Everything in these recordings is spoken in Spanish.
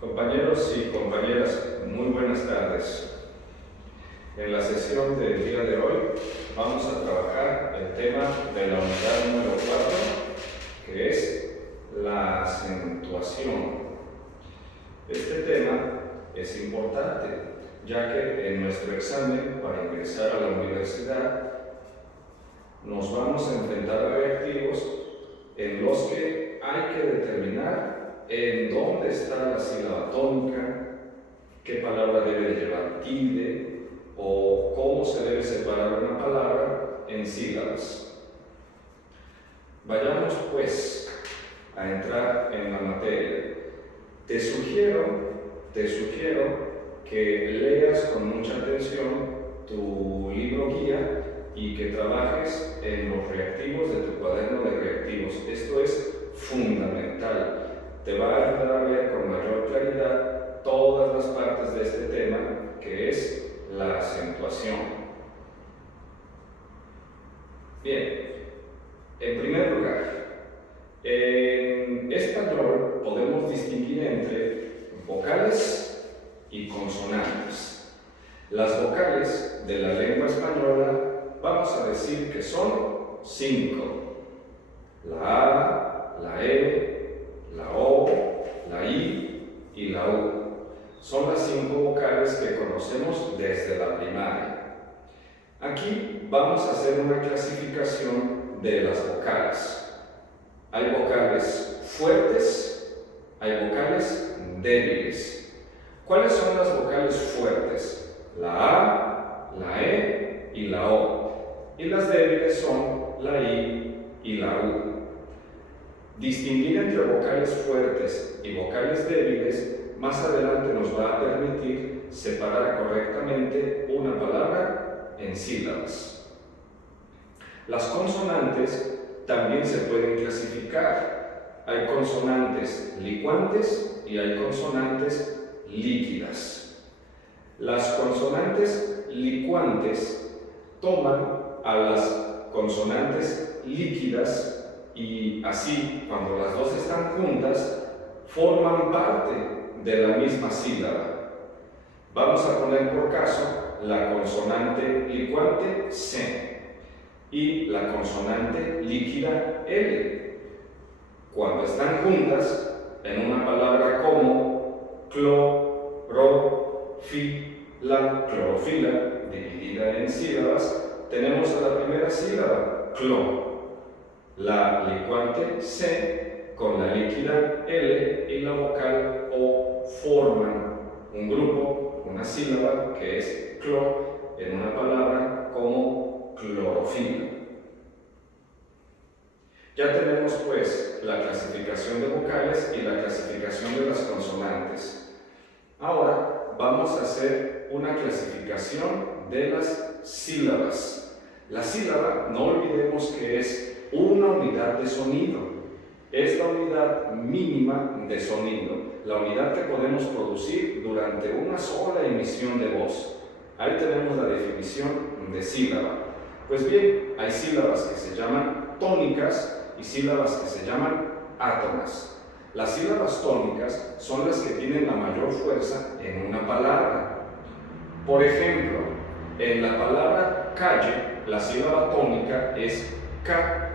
Compañeros y compañeras, muy buenas tardes. En la sesión del día de hoy vamos a trabajar el tema de la unidad número 4, que es la acentuación. Este tema es importante, ya que en nuestro examen para ingresar a la universidad nos vamos a enfrentar a reactivos en los que hay que determinar en dónde está la sílaba tónica, qué palabra debe llevar tilde o cómo se debe separar una palabra en sílabas. Vayamos pues a entrar en la materia. Te sugiero que leas con mucha atención tu libro guía y que trabajes en los reactivos de tu cuaderno de reactivos. Esto es fundamental. Te va a ayudar a ver con mayor claridad todas las partes de este tema, que es la acentuación. Bien, en primer lugar, en español podemos distinguir entre vocales y consonantes. Las vocales de la lengua española vamos a decir que son 5. La A, la E, la O, la I y la U. Son las 5 vocales que conocemos desde la primaria. Aquí vamos a hacer una clasificación de las vocales. Hay vocales fuertes, hay vocales débiles. ¿Cuáles son las vocales fuertes? La A, la E y la O. Y las débiles son la I y la U. Distinguir entre vocales fuertes y vocales débiles más adelante nos va a permitir separar correctamente una palabra en sílabas. Las consonantes también se pueden clasificar. Hay consonantes licuantes y hay consonantes líquidas. Las consonantes licuantes toman a las consonantes líquidas y así, cuando las dos están juntas, forman parte de la misma sílaba. Vamos a poner por caso la consonante licuante C y la consonante líquida L. Cuando están juntas, en una palabra como clorofila, dividida en sílabas, tenemos a la primera sílaba, clo. La licuante C con la líquida L y la vocal O forman un grupo, una sílaba que es clo en una palabra como clorofila. Ya tenemos pues la clasificación de vocales y la clasificación de las consonantes. Ahora vamos a hacer una clasificación de las sílabas. La sílaba, no olvidemos que es una unidad de sonido. Es la unidad mínima de sonido, la unidad que podemos producir durante una sola emisión de voz. Ahí tenemos la definición de sílaba. Pues bien, hay sílabas que se llaman tónicas y sílabas que se llaman átonas. Las sílabas tónicas son las que tienen la mayor fuerza en una palabra. Por ejemplo, en la palabra calle, la sílaba tónica es K.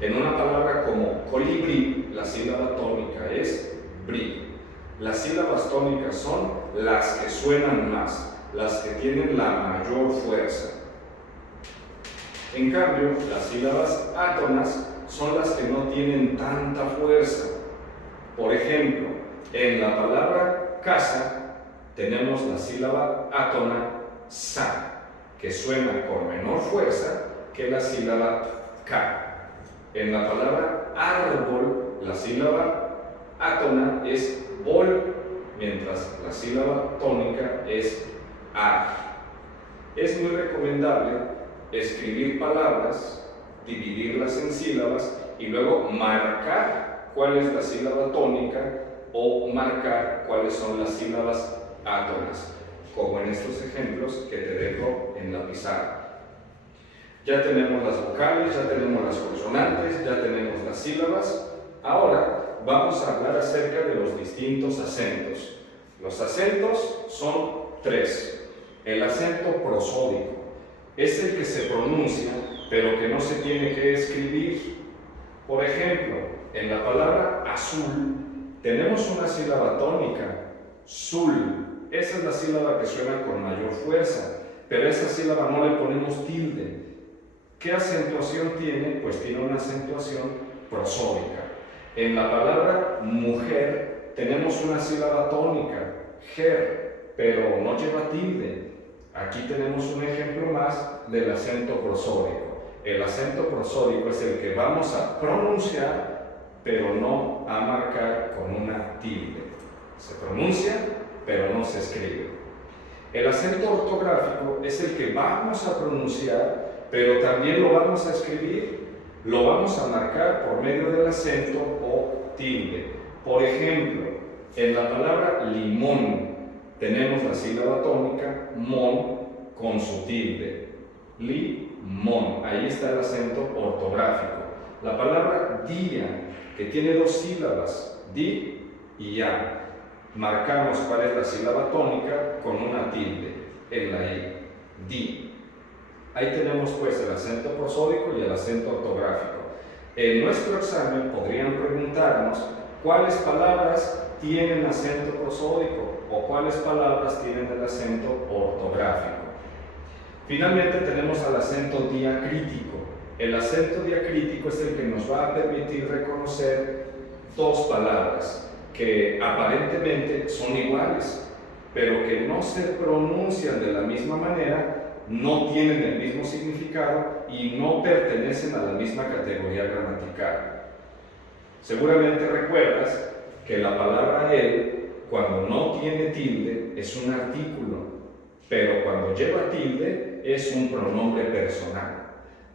En una palabra como colibrí, la sílaba tónica es bri. Las sílabas tónicas son las que suenan más, las que tienen la mayor fuerza. En cambio, las sílabas átonas son las que no tienen tanta fuerza. Por ejemplo, en la palabra casa tenemos la sílaba átona sa, que suena con menor fuerza que la sílaba K. En la palabra árbol, la sílaba átona es bol, mientras la sílaba tónica es ar. Es muy recomendable escribir palabras, dividirlas en sílabas y luego marcar cuál es la sílaba tónica o marcar cuáles son las sílabas átonas, como en estos ejemplos que te dejo en la pizarra. Ya tenemos las vocales, ya tenemos las consonantes, ya tenemos las sílabas. Ahora vamos a hablar acerca de los distintos acentos. Los acentos son tres. El acento prosódico es el que se pronuncia, pero que no se tiene que escribir. Por ejemplo, en la palabra azul tenemos una sílaba tónica, sul. Esa es la sílaba que suena con mayor fuerza, pero a esa sílaba no le ponemos tilde. ¿Qué acentuación tiene? Pues tiene una acentuación prosódica. En la palabra mujer tenemos una sílaba tónica, ger, pero no lleva tilde. Aquí tenemos un ejemplo más del acento prosódico. El acento prosódico es el que vamos a pronunciar, pero no a marcar con una tilde. Se pronuncia, pero no se escribe. El acento ortográfico es el que vamos a pronunciar, pero también lo vamos a escribir. Lo vamos a marcar por medio del acento o tilde. Por ejemplo, en la palabra limón tenemos la sílaba tónica mon con su tilde. Limón, ahí está el acento ortográfico. La palabra día, que tiene dos sílabas, di y ya. Marcamos cuál es la sílaba tónica con una tilde en la i, di. Ahí tenemos pues el acento prosódico y el acento ortográfico. En nuestro examen podrían preguntarnos cuáles palabras tienen acento prosódico o cuáles palabras tienen el acento ortográfico. Finalmente tenemos al acento diacrítico. El acento diacrítico es el que nos va a permitir reconocer dos palabras que aparentemente son iguales, pero que no se pronuncian de la misma manera, no tienen el mismo significado y no pertenecen a la misma categoría gramatical. Seguramente recuerdas que la palabra él, cuando no tiene tilde, es un artículo, pero cuando lleva tilde es un pronombre personal.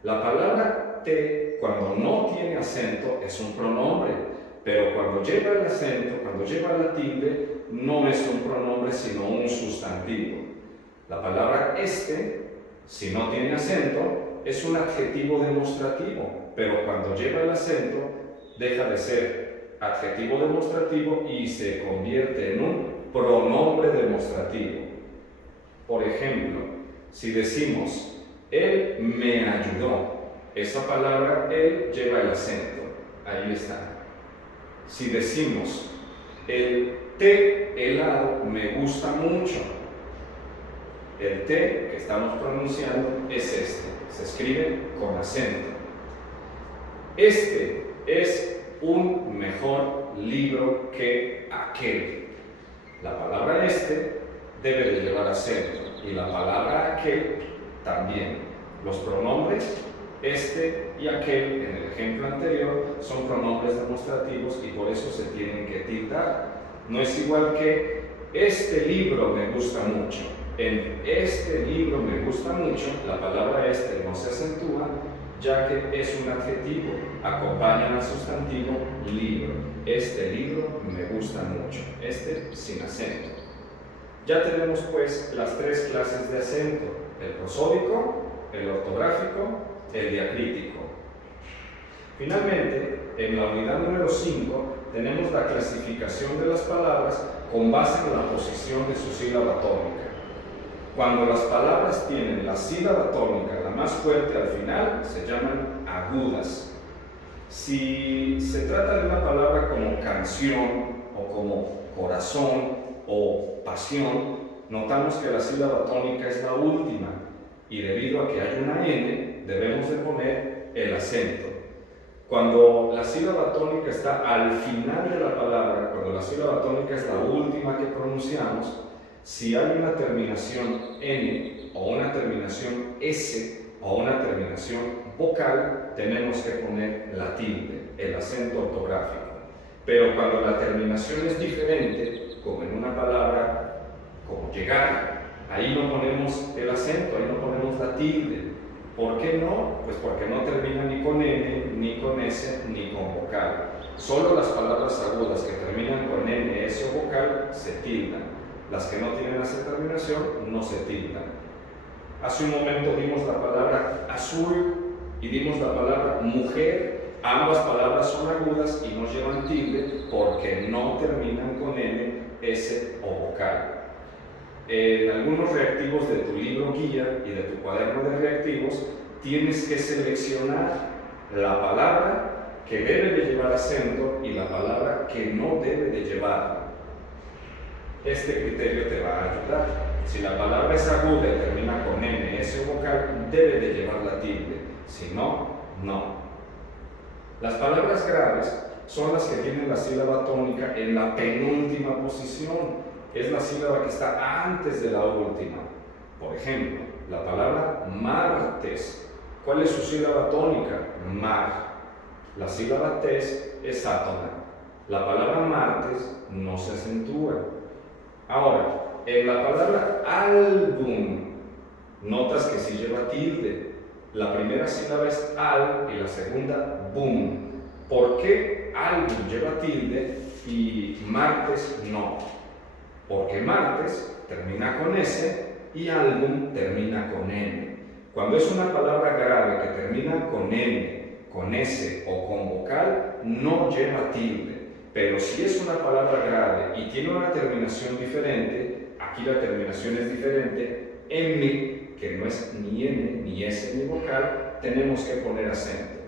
La palabra te, cuando no tiene acento, es un pronombre, pero cuando lleva el acento, cuando lleva la tilde, no es un pronombre sino un sustantivo. La palabra este, si no tiene acento, es un adjetivo demostrativo, pero cuando lleva el acento, deja de ser adjetivo demostrativo y se convierte en un pronombre demostrativo. Por ejemplo, si decimos, él me ayudó, esa palabra él lleva el acento, ahí está. Si decimos, el té helado me gusta mucho, el té que estamos pronunciando es este, se escribe con acento. Este es un mejor libro que aquel. La palabra este debe de llevar acento y la palabra aquel también. Los pronombres este y aquel, en el ejemplo anterior, son pronombres demostrativos y por eso se tienen que tildar. No es igual que este libro me gusta mucho. En este libro me gusta mucho, la palabra este no se acentúa, ya que es un adjetivo, acompaña al sustantivo libro. Este libro me gusta mucho, este sin acento. Ya tenemos pues las tres clases de acento, el prosódico, el ortográfico, el diacrítico. Finalmente, en la unidad número 5 tenemos la clasificación de las palabras con base en la posición de su sílaba tónica. Cuando las palabras tienen la sílaba tónica, la más fuerte al final, se llaman agudas. Si se trata de una palabra como canción o como corazón o pasión, notamos que la sílaba tónica es la última y debido a que hay una N, debemos de poner el acento. Cuando la sílaba tónica está al final de la palabra, cuando la sílaba tónica es la última que pronunciamos, si hay una terminación N o una terminación S o una terminación vocal, tenemos que poner la tilde, el acento ortográfico. Pero cuando la terminación es diferente, como en una palabra como llegar, ahí no ponemos el acento, ahí no ponemos la tilde. ¿Por qué no? Pues porque no termina ni con N, ni con S, ni con vocal. Solo las palabras agudas que terminan con N, S o vocal se tildan. Las que no tienen esa terminación no se tildan. Hace un momento vimos la palabra azul y vimos la palabra mujer, Ambas palabras son agudas y no llevan tilde porque no terminan con N, S o vocal. En algunos reactivos de tu libro guía y de tu cuaderno de reactivos tienes que seleccionar la palabra que debe de llevar acento y la palabra que no debe de llevarlo. Este criterio te va a ayudar. Si la palabra es aguda y termina con N, S o vocal, debe de llevar la tilde. Si no, no. Las palabras graves son las que tienen la sílaba tónica en la penúltima posición. Es la sílaba que está antes de la última. Por ejemplo, la palabra martes. ¿Cuál es su sílaba tónica? Mar. La sílaba tes es átona. La palabra martes no se acentúa. Ahora, en la palabra álbum, notas que sí lleva tilde. La primera sílaba es al y la segunda bum. ¿Por qué álbum lleva tilde y martes no? Porque martes termina con S y álbum termina con N. Cuando es una palabra grave que termina con N, con S o con vocal, no lleva tilde. Pero si es una palabra grave y tiene una terminación diferente, aquí la terminación es diferente, M, que no es ni N, ni S, ni vocal, tenemos que poner acento.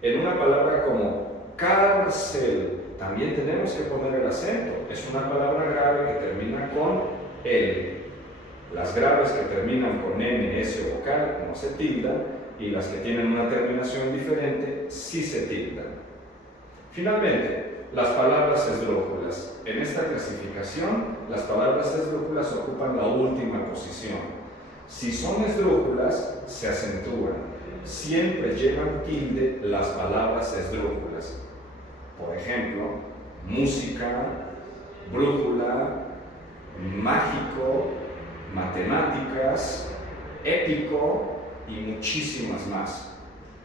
En una palabra como cárcel, también tenemos que poner el acento. Es una palabra grave que termina con L. Las graves que terminan con N, S o vocal no se tildan, y las que tienen una terminación diferente sí se tildan. Finalmente, las palabras esdrújulas. En esta clasificación, las palabras esdrújulas ocupan la última posición. Si son esdrújulas, se acentúan. Siempre llevan tilde las palabras esdrújulas. Por ejemplo, música, brújula, mágico, matemáticas, épico y muchísimas más.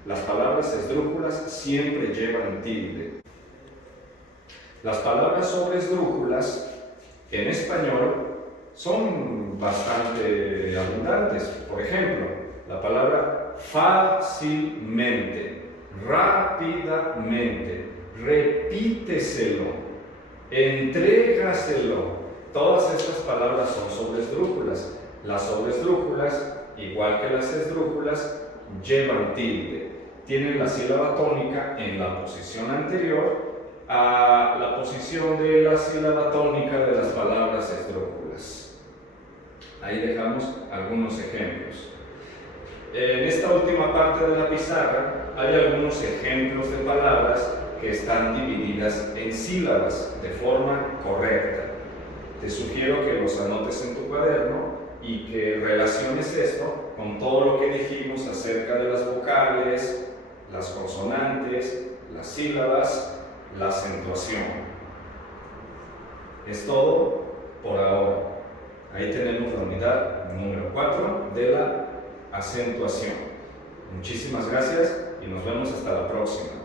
Las palabras esdrújulas siempre llevan tilde. Las palabras sobre esdrújulas en español son bastante abundantes. Por ejemplo, la palabra fácilmente, rápidamente, repíteselo, entrégaselo. Todas estas palabras son sobresdrújulas. Las sobresdrújulas, igual que las esdrújulas, llevan tilde. Tienen la sílaba tónica en la posición anterior a la posición de la sílaba tónica de las palabras esdrújulas. Ahí dejamos algunos ejemplos. En esta última parte de la pizarra hay algunos ejemplos de palabras que están divididas en sílabas de forma correcta. Te sugiero que los anotes en tu cuaderno y que relaciones esto con todo lo que dijimos acerca de las vocales, las consonantes, las sílabas, la acentuación. Es todo por ahora. Ahí tenemos la unidad número 4 de la acentuación. Muchísimas gracias y nos vemos hasta la próxima.